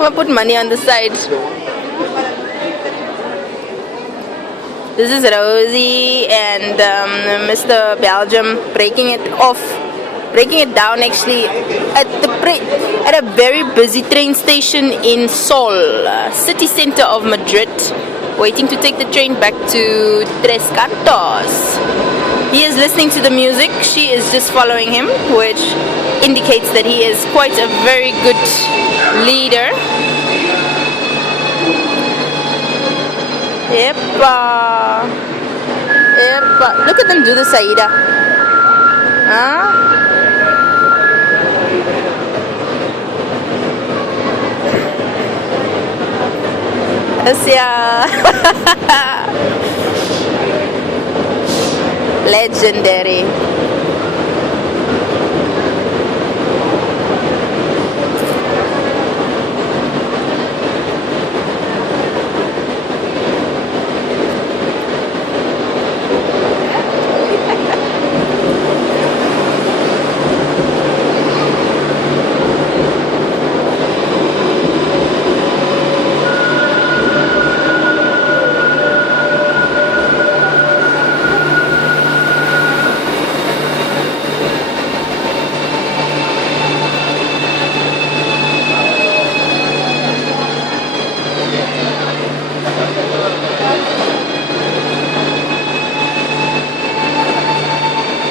Come on, put money on the side. This is Rosie and Mr. Belgium breaking it down actually at a very busy train station in Sol, city center of Madrid, waiting to take the train back to Tres Cantos. He is listening to the music, she is just following him, which indicates that he is quite a very good leader. Yeppa. Look at them do the Saida. Huh? Asia. Legendary.